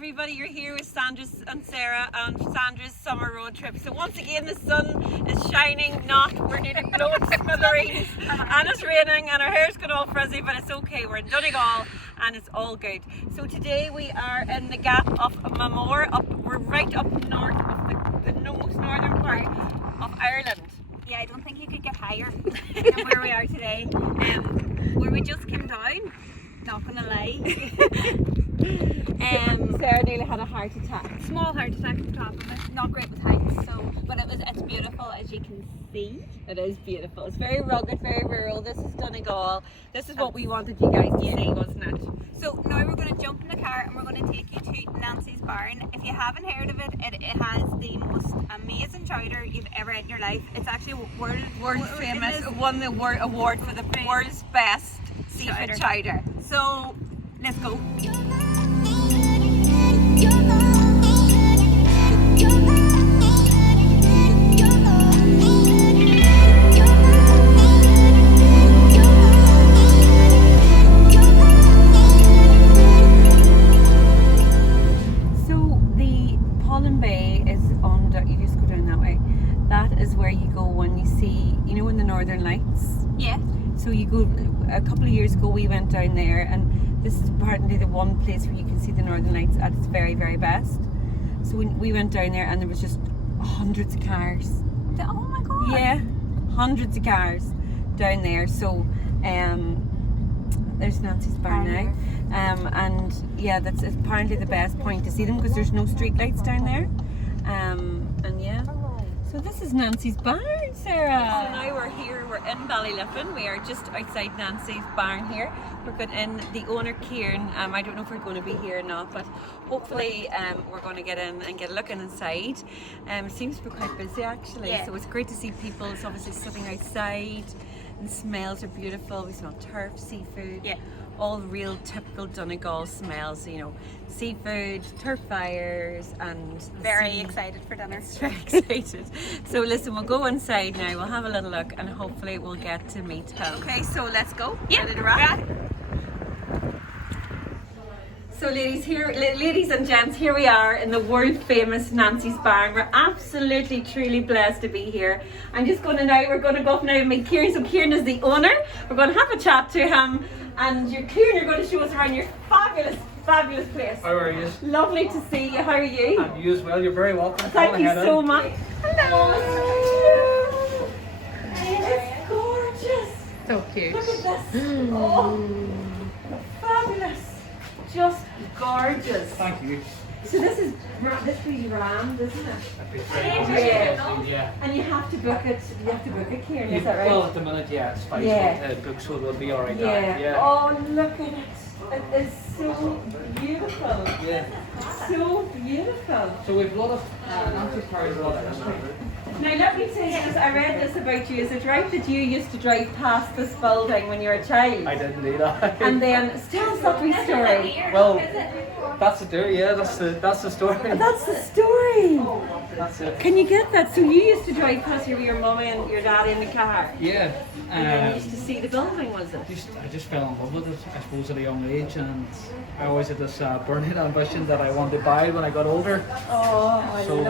everybody, you're here with Sandra and Sarah on Sandra's summer road trip. So once again the sun is shining, we're nearly blowing smithereens and it's raining and our hair's going all frizzy, but it's okay, we're in Donegal and it's all good. So today we are in the gap of Mamore, we're right up north of the most northern part of Ireland. Yeah, I don't think you could get higher than where we are today. Where we just came down, not gonna lie. Sarah nearly had a heart attack. Small heart attack at the top of it. Not great with heights, but it's beautiful as you can see. It is beautiful. It's very rugged, very rural. This is Donegal. This is what we wanted you guys to see, wasn't it? So now we're going to jump in the car and we're going to take you to Nancy's barn. If you haven't heard of it, it has the most amazing chowder you've ever had in your life. It's actually world famous. It won the award for the world's best seafood chowder. So let's go. Pollan Bay is on, you just go down that way. That is where you go when you see, you know, in the Northern Lights? Yeah. So you go, a couple of years ago we went down there and this is apparently the one place where you can see the Northern Lights at its very, very best. So we went down there and there was just hundreds of cars. Oh my god. Yeah, hundreds of cars down there. So there's Nancy's barn now. And yeah, that's apparently the best point to see them because there's no street lights down there. And yeah, so this is Nancy's barn, Sarah. So now we're in Ballyliffin. We are just outside Nancy's barn here. We're going in, the owner Kieran, I don't know if we're going to be here or not, but hopefully we're going to get in and get looking inside. It seems to be quite busy actually, yeah. So it's great to see people. It's obviously sitting outside. The smells are beautiful. We smell turf, seafood. Yeah. All real typical Donegal smells, you know, seafood, turf fires, and very excited for dinner. Very excited. So listen, we'll go inside now. We'll have a little look, and hopefully we'll get to meet him. Okay, so let's go. Yeah. Ready to rock? So ladies and gents, here we are in the world famous Nancy's barn. We're absolutely truly blessed to be here. We're going to go up now and meet Kieran. So Kieran is the owner. We're going to have a chat to him and Kieran, you're going to show us around your fabulous place. How are you? Lovely to see you. How are you? And you as well. You're very welcome. Thank you so much. Hello. It's gorgeous. So cute. Look at this. Oh, fabulous. Just gorgeous. Thank you. So this is rammed, isn't it? Yeah. And you have to book it. You have to book it, Kieran. Is that right? Well, at the minute, yeah, it's fine. Yeah. Book, so it will be alright. Yeah. Oh, look at it. It is so beautiful. Yeah. So beautiful. So we've a lot of Nancy's carries a lot of history. Now let me say this, I read this about you. Is it right that you used to drive past this building when you were a child? I did indeed. And then tell us that wee story. Well, that's the story. Yeah, that's the story. That's the story. That's it. Can you get that? So you used to drive past your mummy and your dad in the car? Yeah. And then you used to see the building, was it? I just fell in love with it, I suppose, at a young age, and I always had this burning ambition that I wanted to buy when I got older. Oh, So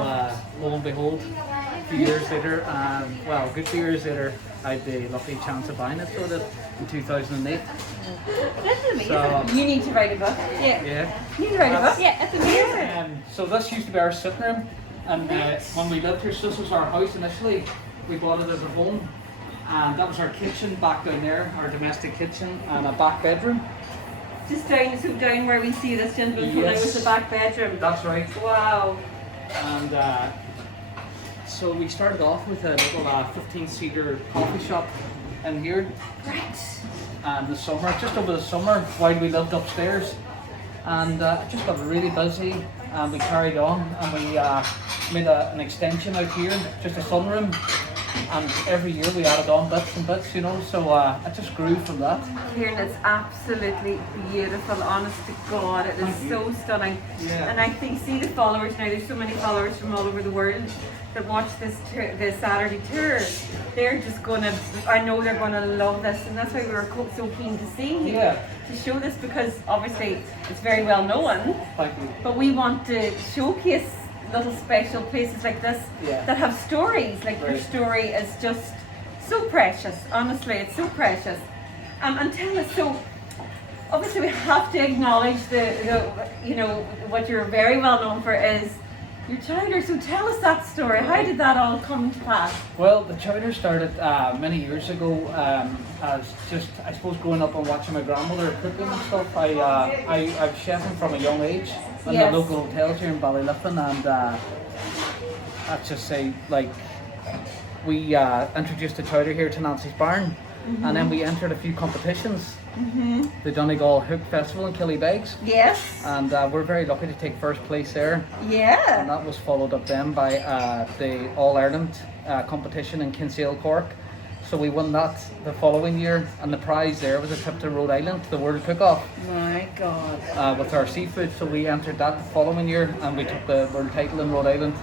lo and behold, a few years later, well, a good few years later, I had the lucky chance of buying it sort of in 2008. That's amazing. So, you need to write a book. Yeah. yeah. You need to write a book. Yeah, it's amazing. So this used to be our sitting room, and when we lived here, so this was our house initially. We bought it as a home, and that was our kitchen back down there, our domestic kitchen, and a back bedroom. Just down where we see this gentleman coming out was the back bedroom. That's right. Wow. And so we started off with a little 15-seater coffee shop in here. Right. And the summer, just over the summer, while we lived upstairs, and it just got really busy, and we carried on, and we made an extension out here, just a sunroom, and every year we added on bits and bits, you know, so it just grew from that. Kieran, it's absolutely beautiful, honest to God, it is so stunning. Yeah. And I think, see the followers now, there's so many followers from all over the world that watch this Saturday tour. They're just gonna, I know they're gonna love this, and that's why we were so keen to see you, to show this, because obviously it's very well known. Thank you. But we want to showcase little special places like this that have stories. Like your story is just so precious. Honestly, it's so precious. And tell us, so obviously we have to acknowledge the you know, what you're very well known for is your chowder. So tell us that story. How did that all come to pass? Well, the chowder started many years ago as just, I suppose, growing up and watching my grandmother cooking and stuff. I was chefing from a young age in the local hotels here in Ballyliffin, and I'd just say, like, we introduced the chowder here to Nancy's Barn, and then we entered a few competitions. The Donegal Hook Festival in Killybegs. Yes. And we're very lucky to take first place there. Yeah. And that was followed up then by the All Ireland competition in Kinsale, Cork. So we won that the following year, and the prize there was a trip to Rhode Island, to the World Cook-Off. My God. With our seafood. So we entered that the following year, and we took the world title in Rhode Island.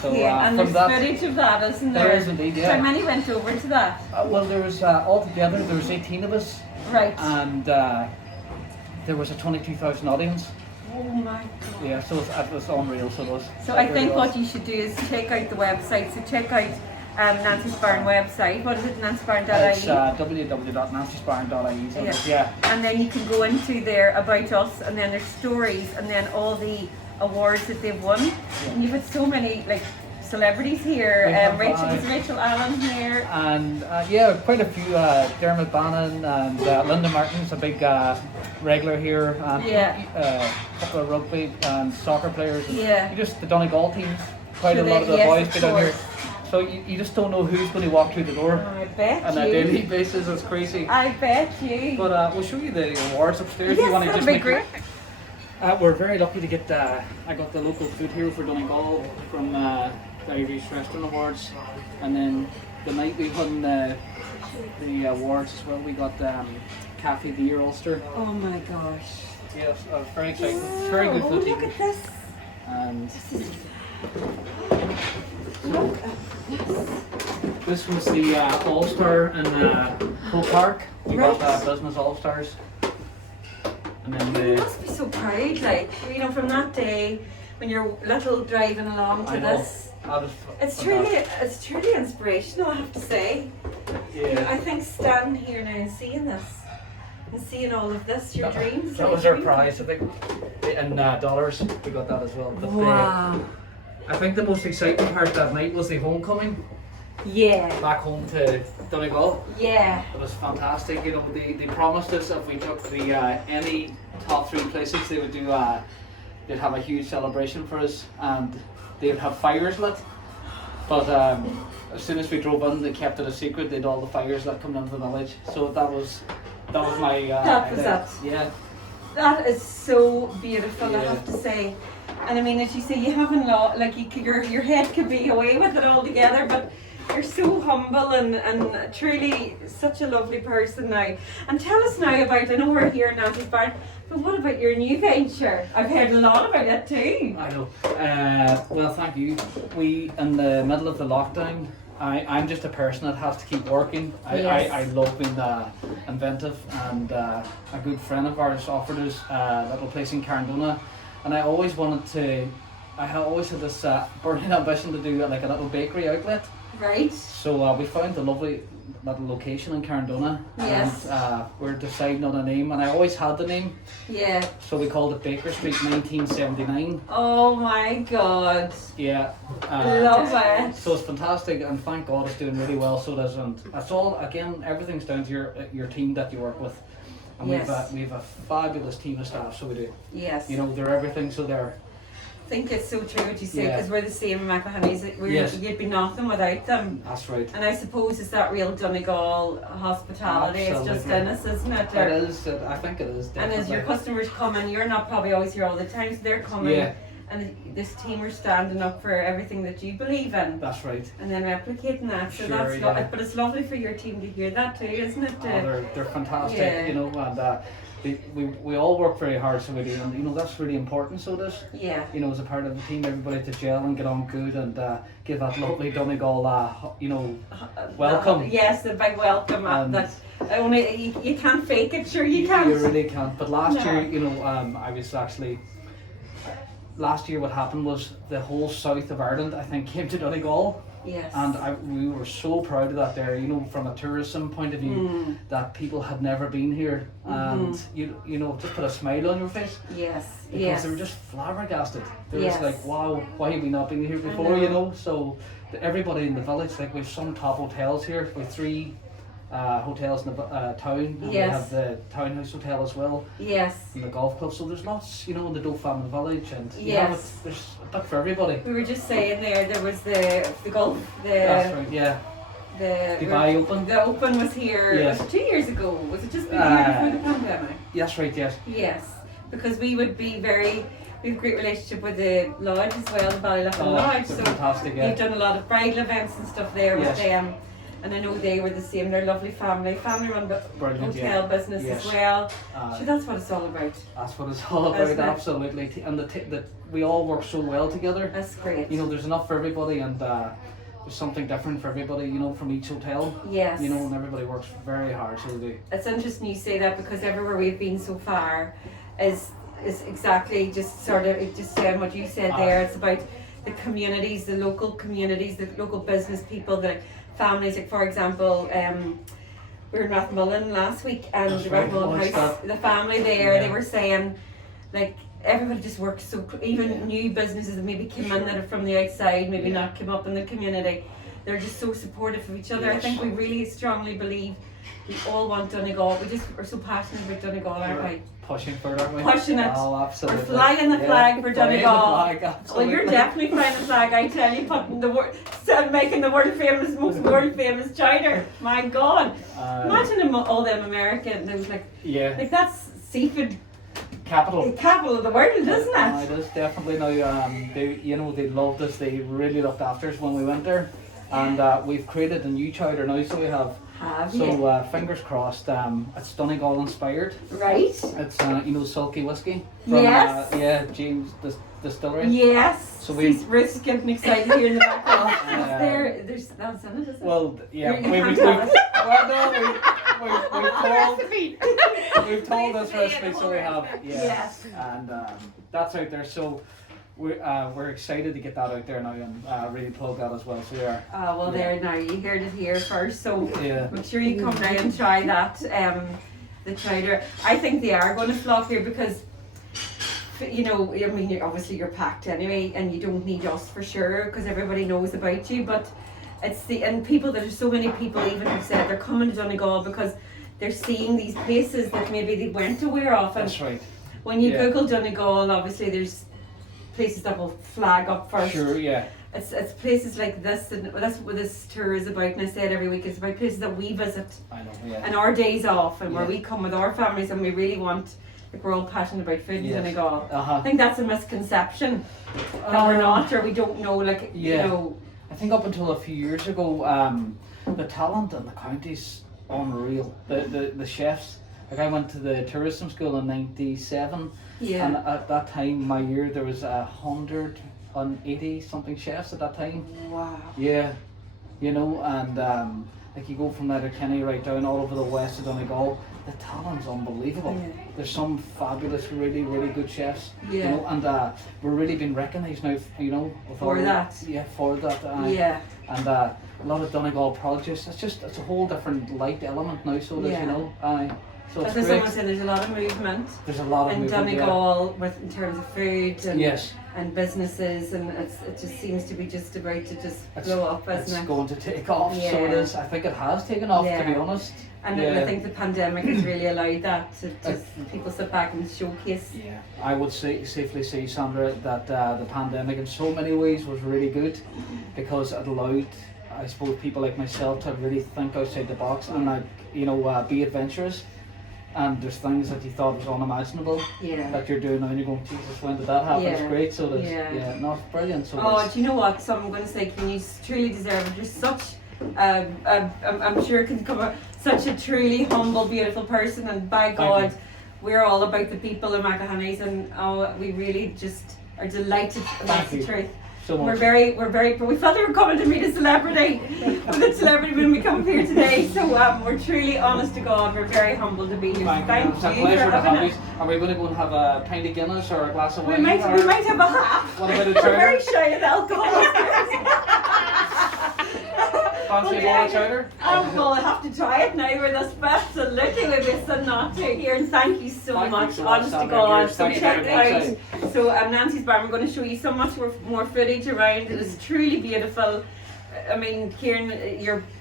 So and from there's that, footage of that, isn't there? there is indeed, yeah. How many went over to that? Well, there was altogether there was 18 of us. Right. And there was a 22,000 audience. Oh my God. Yeah, so it was unreal. So it was. So I think what you should do is check out the website. So check out Nancy's Barn website. What is it, nancy'sbarn.ie? It's www.nancy'sbarn.ie. So yeah. And then you can go into there about us, and then there's stories, and then all the awards that they've won. Yeah. And you've had so many like celebrities here. Rachel Allen here. And quite a few. Dermot Bannon and Linda Martin's a big regular here. And a couple of rugby and soccer players. And just the Donegal teams. Quite a lot of the boys get down here. So you just don't know who's going to walk through the door. I bet on a daily basis. It's crazy. I bet you. But we'll show you the awards upstairs. Yes, if you want to that'd just be great. We're very lucky to get. I got the local food hero for Donegal from the Irish Restaurant Awards, and then the night we won the awards as well, we got Cafe of the Year Ulster. Oh my gosh. Yes, very exciting. Very good food. Look at this. And Look at this. this was the All Star in Hull Park. We got Business All Stars. And then You must be so proud, like, you know, from that day when you're little driving along to this. It's truly inspirational, I have to say. Yeah. I think standing here now and seeing this, and seeing all of this, your dreams. That was our prize, I think. In dollars, we got that as well. But Wow. I think the most exciting part that night was the homecoming. Yeah. Back home to Donegal. Yeah. It was fantastic. You know, they promised us if we took the any top 3 places, they would do they'd have a huge celebration for us, and they'd have fires lit. But as soon as we drove in, they kept it a secret. They'd all the fires lit coming into the village. So that was my. That was it. Yeah. That is so beautiful, Yeah. I have to say. And I mean, as you say, you haven't like your head could be away with it all together, but you're so humble and truly such a lovely person now. And tell us now about, I know we're here in Nancy's Barn, but what about your new venture? I've heard a lot about it too. I know. Well, thank you. We, in the middle of the lockdown, I'm just a person that has to keep working. I love being inventive, and a good friend of ours offered us a little place in Kieran, and I always wanted to. I always had this burning ambition to do like a little bakery outlet. Right. So we found a lovely little location in Kieran, Yes. and we're deciding on a name, and I always had the name. Yeah. So we called it Baker Street 1979. Oh my God. Yeah. Love it. So it's fantastic, and thank God it's doing really well. So it is, and it's all, again, everything's down to your team that you work with, and Yes. we have a fabulous team of staff. So we do. Yes. You know, they're everything. So they're. I think it's so true what you say, Yeah. because we're the same in McElhenney's. Yes. You'd be nothing without them. That's right. And I suppose it's that real Donegal hospitality. It's just Absolutely. in us, isn't it? It is. I think it is. And as your definitely. customers come in, you're not probably always here all the time, so they're coming. Yeah. and this team are standing up for everything that you believe in. That's right. And then replicating that. So Sure, that's yeah. but it's lovely for your team to hear that too, isn't it? They're fantastic, Yeah. you know, and we all work very hard, so we do, and you know that's really important. So it is, yeah. you know, as a part of the team, everybody to gel and get on good and give that lovely Donegal, you know, welcome. Yes, the big welcome. That only you can't fake it. Sure, you can't. You really can't. But last No. year, you know, I was actually. Last year, what happened was the whole south of Ireland, I think, came to Donegal. Yes. And we were so proud of that there, you know, from a tourism point of view, that people had never been here. And, you know, just put a smile on your face. Yes. Because Yes. they were just flabbergasted. They Yes. was like, wow, why have we not been here before, you know? So everybody in the village, like we've some top hotels here. We've 3 hotels in the town. And Yes. we have the townhouse hotel as well. Yes. And the golf club. So there's lots, you know, in the Doe Family Village. And you Yes. know, there's a bit for everybody. We were just saying there was the golf, That's right, yeah. the Dubai Open. The Open was here. Yes. Was it 2 years ago? Was it just before the pandemic? Yes, right, yes. Yes, because we would be we have a great relationship with the lodge as well, the Ballyliffin Lodge. They're So fantastic, yeah. we've done a lot of bridal events and stuff there with Yes. them. And I know they were the same. They're a lovely family run Brilliant, hotel yeah. business Yes. as well. Uh, So that's what it's all about. That's what it's all about, Isn't it? absolutely. And the we all work so well together. That's great. You know, there's enough for everybody, and there's something different for everybody, you know, from each hotel. Yes. You know, and everybody works very hard, so they do. It's interesting you say that because everywhere we've been so far is exactly just sort of just saying what you said there. It's about the communities, the local business people, the families. Like for example, we were in Rathmullen last week, and That's the right, Rathmullen what's house, that? the family there, Yeah. they were saying like everybody just works so even new businesses that maybe came in that are from the outside, maybe not came up in the community, they're just so supportive of each other. I Yes. think we really strongly believe we all want Donegal. We just are so passionate about Donegal, aren't we? Pushing for it, aren't we? Pushing it. Oh, absolutely. We're flying the flag for Flying the Donegal. flag, Well, absolutely. you're definitely flying the flag, I tell you, putting the making the most world famous chowder. My God! Imagine all them American. There was like that's seafood Capital. capital of the world, isn't it? It is definitely now. They loved us. They really looked after us when we went there, and we've created a new chowder now. So we have. Have So you? fingers crossed. It's Donegal inspired. Right. It's you know, sulky whiskey. From, Yes. James Distillery. Yes. So we- Ruth's getting excited here in the background. There's that's in it, isn't it? Well, yeah. You We've can't tell us. we've told this recipe, so we have. Yeah. Yes. And that's out there. So we're excited to get that out there now and really plug that as well. So we are. Oh, well, there now, you heard it here first, so Yeah. make sure you come down and try that, the chowder. I think they are going to flock here because, you know, I mean, obviously you're packed anyway, and you don't need us for sure because everybody knows about you, but it's and there's so many people even who've said they're coming to Donegal because they're seeing these places that maybe they weren't aware of. And That's right. when you Yeah. Google Donegal, obviously there's places that will flag up first. Sure. Yeah. It's places like this, and that's what this tour is about, and I say it every week, it's about places that we visit I know. Yeah. and our days off, and where Yeah. we come with our families, and we really want, like we're all passionate about food in Yes. Donegal. Uh-huh. I think that's a misconception, that we're not, or we don't know, like, Yeah. you know. I think up until a few years ago, the talent in the county's unreal. The chefs. Like I went to the tourism school in '97, Yeah. and at that time, my year, there was 180 something chefs at that time. Wow. Yeah, you know, and like you go from Letterkenny right down all over the west of Donegal, the talent's unbelievable. Yeah. There's some fabulous, really, really good chefs. You Yeah. know, and we're really being recognised now. You know, with For all- that. Yeah, for that. Yeah. And a lot of Donegal produce. It's a whole different light element now. So that Yeah. you know, so As it's someone great. said, there's a lot of movement There's a lot of in movement, yeah. Donegal in terms of food and, Yes. and businesses, and it just seems to be just about to just It's, blow up, it's isn't it? going to take off, so it Yeah. is. I think it has taken off, to be Yeah. honest. And Yeah. I think the pandemic has really allowed that to just people sit back and showcase. Yeah, I would safely say, Sandra, that the pandemic in so many ways was really good because it allowed, I suppose, people like myself to really think outside the box and be adventurous. and there's things that you thought was unimaginable Yeah. that you're doing now, and you're going, Jesus, when did that happen? It's Yeah. great. So there's, Yeah. no, it's brilliant. So Oh, there's- do you know what? So I'm going to say, Kieran, you truly deserve it. You're such, I'm sure can come out, such a truly humble, beautiful person. And by God, you. we're all about the people in Macahoney's, and we really just are delighted. That's the you. truth. so We're much. very, we felt we were coming to meet a celebrity, with a celebrity when we come here today. So we're truly, honest to God, we're very humbled to be here. Thank you. It's a you pleasure for to having have us. you. Are we going to go and have a pint of Guinness or a glass of We wine? might have a half. What about a We're very chowder? shy of alcohol. Fancy a bowl of chowder? Oh, well, I have to try it now. We're the absolutely we're missing not to here, and thank you so Thank you much, so much, honest to Sandra. God. Yes, So thank you check very it out. So Nancy's Bar, we're going to show you so much more footage around. It is truly beautiful. I mean, Kieran,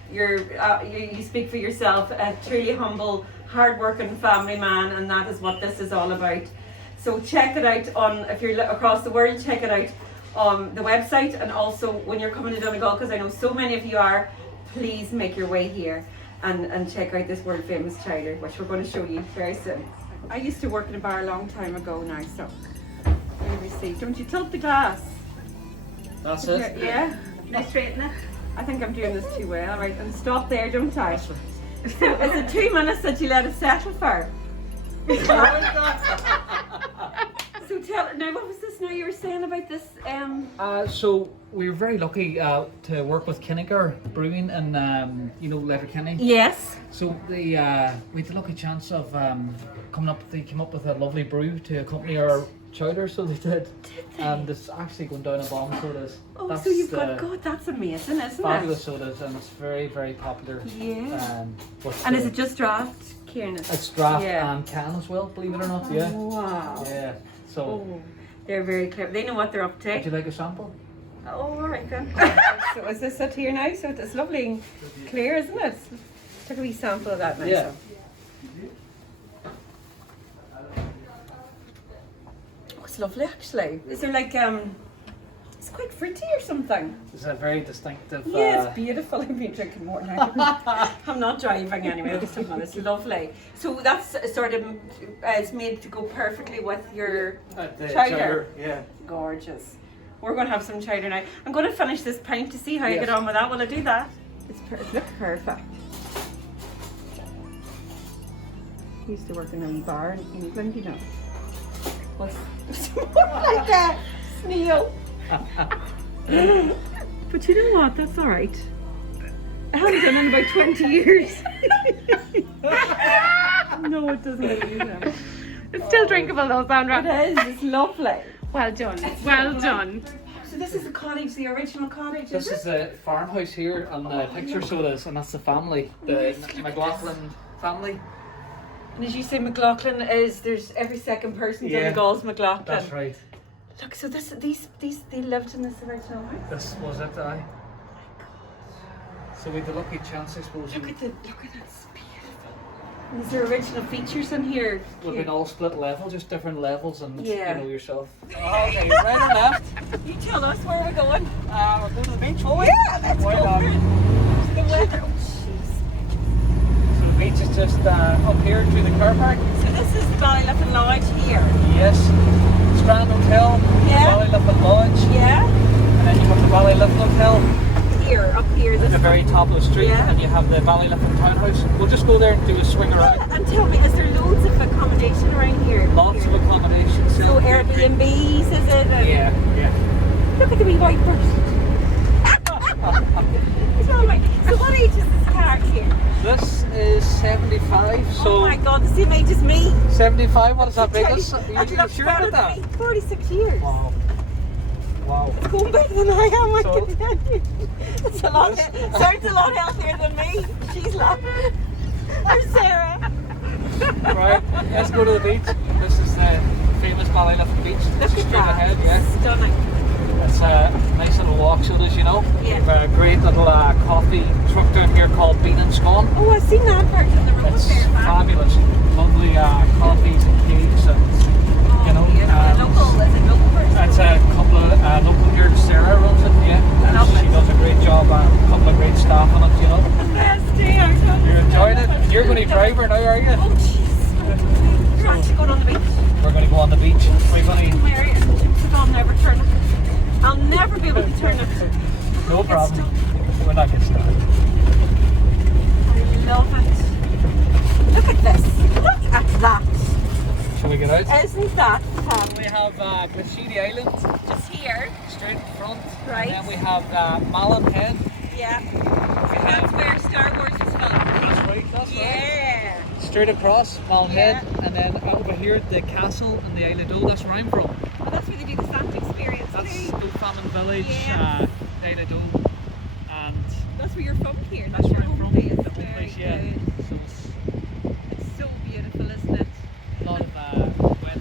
you speak for yourself. A truly humble, hard-working family man, and that is what this is all about. So check it out if you're across the world. Check it out on the website, and also when you're coming to Donegal, because I know so many of you are. Please make your way here and check out this world famous chowder, which we're going to show you very soon. I used to work in a bar a long time ago now, so here we see. Don't you tilt the glass? That's it. Yeah? Now straighten it. I think I'm doing this too well. Right, and stop there, don't I? That's right. So is it 2 minutes that you let it settle for? So now what was this now you were saying about this? So we were very lucky to work with Kinniger Brewing in Letterkenny. Yes. So we had the lucky chance of they came up with a lovely brew to accompany our chowder, so they did. And it's actually going down a bomb, so it is. Oh, That's so you've got God, that's amazing, isn't fabulous it? sodas, and it's very, very popular. Yeah. But, And is it just draft, Kieran? It's draft Yeah. and can as well, believe it or not. Yeah. Wow. Yeah. So Oh, they're very clever. They know what they're up would to. you like a sample? Oh, all right then. So is this it here now? So it's lovely and clear, isn't it? Take a wee sample of that now. Yeah. Oh, it's lovely actually. Is there like it's quite fruity or something? It's a very distinctive. Yeah, it's beautiful. I've been drinking more now. I'm not driving anyway. It's lovely. So that's sort of it's made to go perfectly with your the chowder. Yeah. Gorgeous. We're going to have some chowder now. I'm going to finish this pint to see how you Yes. get on with that. Will I do that? It looks perfect. I used to work in a wee bar in England, you know. What's more like a snail? But you know what? That's all right. I haven't done it in about 20 years. No, it doesn't either. It's still drinkable though, Sandra. It is. It's lovely. Well done. Well done. So this is the cottage, the original cottage, This is the farmhouse here, and the picture sodas, and that's the family, the McLaughlin family. And as you say, McLaughlin there's every second person in Yeah. the Gulls McLaughlin. That's right. Look, so these they lived in this original house. This was it, aye. So we had the lucky chance, I suppose. Look at that, it's beautiful. And is there original features in here? We've been all split level, just different levels, and Yeah. you know yourself. Okay, right or left? You tell us where we're going. We're going to the beach, will we? Yeah, let's Why go. not? The weather. Oh, jeez. So the beach is just up here through the car park. So this is the Ballyliffin Lodge here. Yes. Strand Hotel, Yeah. Ballyliffin Lodge, Yeah. and then you have the Ballyliffin Hotel Up here. at This the very top of the street, Yeah. and you have the Ballyliffin Townhouse. We'll just go there and do a swing around. And tell me, is there loads of accommodation around here? Lots of accommodations. So Airbnbs, is it? And Yeah, yeah. Look at the wee white bird. Tell me, so what age is this car here? This is 75, so Oh my God, the same age as me. 75, what does that make us? I'd You love sure better about than that? me. 46 years. Wow. Wow. It's going better than I am, I So- can tell you. It's a lot, sounds a lot healthier than me. She's laughing. I'm Sarah. Right, let's go to the beach. This is the famous Ballyliffin beach. Look Just at straight that. ahead, yeah. Stunning. It's a nice little walk, so as you know. Yeah. We've a great little coffee truck down here called Bean and Scone. Oh, I've seen that part on the road It's there, man. fabulous. Lovely coffees and cakes, and you know. Local, is it local person? It's a couple of local here. Sarah runs it, yeah. And Lovely. she does a great job. A couple of great staff on it, you know. Yes, dear. You're enjoying it. You're going to drive her now, are you? Oh, jeez. Glashidi Island, Just here. straight in front. Right. And then we have Malin Head. Yeah. That's where Star Wars was filmed. That's right, that's right. Yeah. Straight across Malin Yeah. Head, and then over here the castle and the Isle of Doe. That's where I'm from. Well, that's where they do the Santa experience That's too. Famine Village, Yeah. the Isle of Doe, and That's where you're from here. that's where your I'm from. home base. The home Very place, yeah. good. So it's It's so beautiful, isn't it? a lot of wet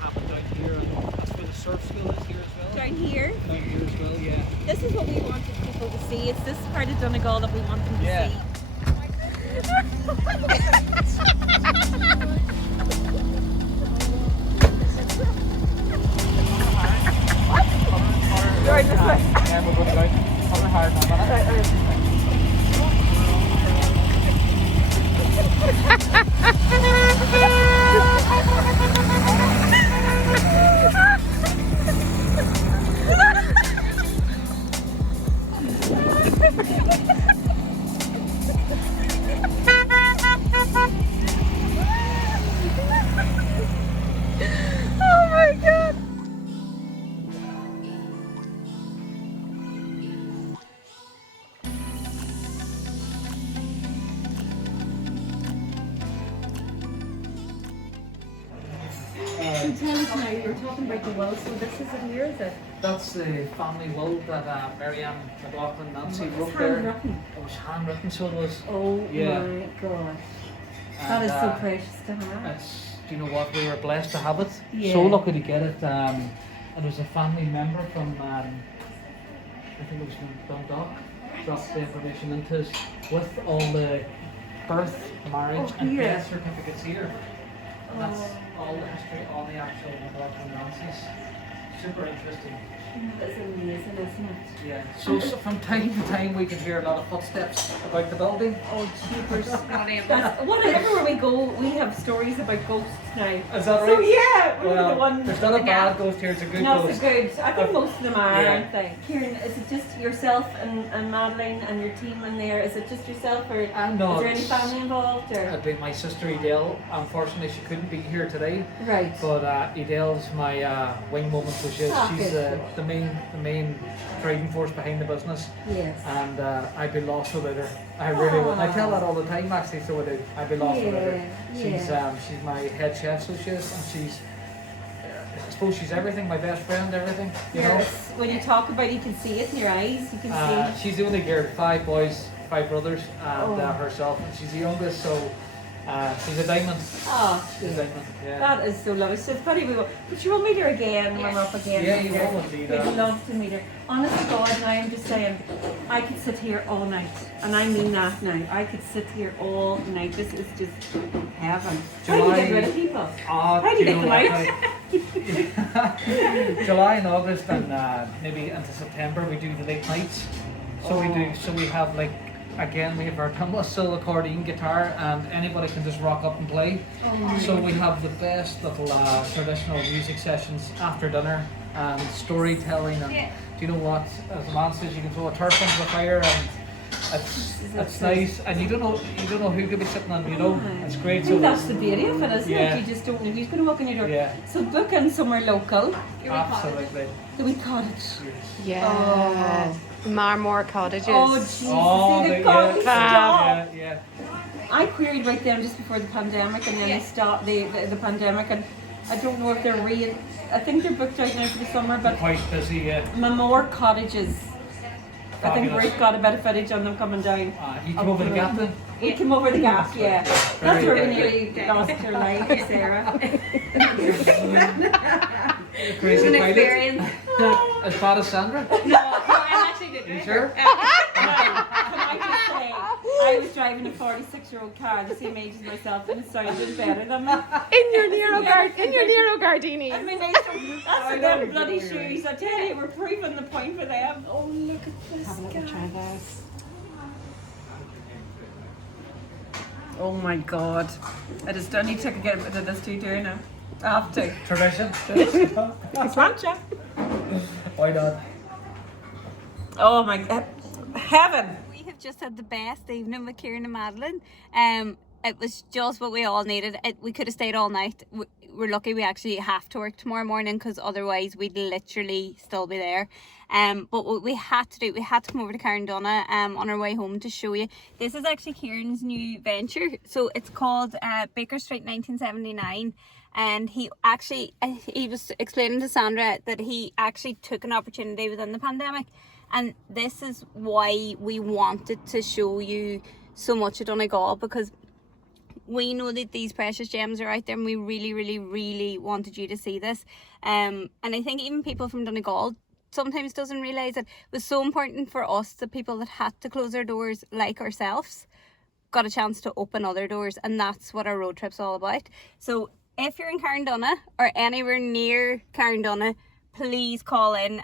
happen down here, and that's where the surf school is here as well. Down here. Down here as well, yeah. This is what we wanted people to see. It's this part of Donegal that we want them to Yeah. see. Right this way. Yeah, we're going to go. Coming hard now, Oh my god! Tell us now, you were talking about the well, so this is it here, is it? That's the family will that Marianne McLaughlin Nancy It's wrote there. handwritten. It was handwritten, so it was. Oh Yeah. my gosh. That And, is so precious to have. It's, do you know what? We were blessed to have it. Yeah. So lucky to get it. It was a family member from, I think it was from Donegal, dropped the information into us with all the birth, marriage, Oh, and here. death certificates here. And that's Oh. all the history, all the actual McLaughlin Nancy's. Super interesting. That's amazing, isn't it? Yeah. So from time to time we can hear a lot of footsteps about the building. Oh, jeepers. Whatever we go, we have stories about ghosts now. Is that So right? yeah, we were the Well, one. there's not a bad ghost here, it's a good Not so ghost. good. I think most of them are, Yeah. aren't they? Kieran, is it just yourself and Madeline and your team in there? Is it just yourself, or No, is there any it's- family involved? Or It'd be my sister Edel. Unfortunately, she couldn't be here today. right. But Edel's my wing woman, so she's good. the main driving force behind the business. Yes. And I'd be lost without her. I really would. I tell that all the time, actually. So would I. I'd be lost without her. Yeah, She's my head chef, so she is, and she's. I suppose she's everything. My best friend, everything. You know. Yes. When you talk about it, you can see it in your eyes. You can see. She's the only girl, 5 boys, 5 brothers, and Oh. herself, and she's the youngest. So she's a diamond. Oh, She's a yeah. diamond. Yeah. That is so lovely. So it's probably we will. But you will meet her again when we're up again. Yeah, you later. will indeed, We'd love to meet her. Honest to God, now I'm just saying, I could sit here all night, and I mean that now. I could sit here all night. This is just heaven. How do you get rid of people? How do you get them out? July and August and maybe into September we do the late nights. So we do. So we have like. Again, we have our whistle, accordion, guitar, and anybody can just rock up and play. So we have the best little traditional music sessions after dinner and storytelling. And do you know what? As a man says, you can throw a turf into the fire, and it's nice. And you don't know who could be sitting on. You know, it's I great. think that's the beauty of it, isn't Yeah. it? You just don't know who's going to walk in your door. Yeah. So book in somewhere local. Absolutely. The wee cottage. Yeah. Marmore cottages. Oh, Jesus. Oh, See, the- the cottage yeah. stop. Yeah. I queried right then just before the pandemic, and then they stopped the pandemic, and I don't know if they're I think they're booked out now for the summer, but Quite busy. Yeah. Mamore cottages. I think Fabulous. Ruth got a bit of footage on them coming down. You come over the gap then? We came over the gap, yeah. That's Very where we good. nearly lost your life, Sarah. Crazy pilot. Experience. As bad as Sandra? No, I actually did. You sure? Can I just say, I was driving a 46-year-old car the same age as myself, and it sounded better than me. In your Nero Gardini. I mean, that's for them bloody shoes. I tell you, we're proving the point for them. Oh, look at this guy. Oh my God. I just don't need to get rid of this too, do you now? I have to. Tradition? Plancha. Why not? Oh my God. Heaven. We have just had the best evening with Kieran and Madeline. it was just what we all needed. We could have stayed all night. We're lucky we actually have to work tomorrow morning, because otherwise we'd literally still be there. But what we had to do, we had to come over to Carndonna on our way home to show you. This is actually Kieran's new venture. So it's called Baker Street 1979. And he was explaining to Sandra that he actually took an opportunity within the pandemic. And this is why we wanted to show you so much of Donegal, because we know that these precious gems are out there, and we really, really, really wanted you to see this. And I think even people from Donegal sometimes doesn't realise it was so important for us, the people that had to close their doors like ourselves, got a chance to open other doors, and that's what our road trip's all about. So if you're in Carndonna or anywhere near Carndonna, please call in.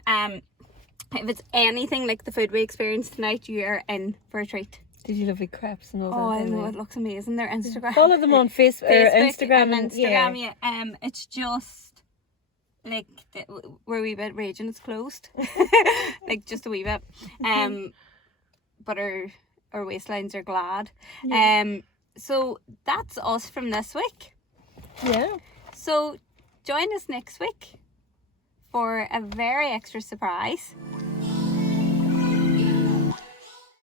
If it's anything like the food we experienced tonight, you are in for a treat. Did you lovely crepes and all that? Oh, I know, it looks amazing. Their Instagram. Follow them on Facebook or Instagram. And Instagram, yeah. It's just like we're a wee bit raging. It's closed, like just a wee bit. But our waistlines are glad. Yeah. So that's us from this week. Yeah. So join us next week for a very extra surprise.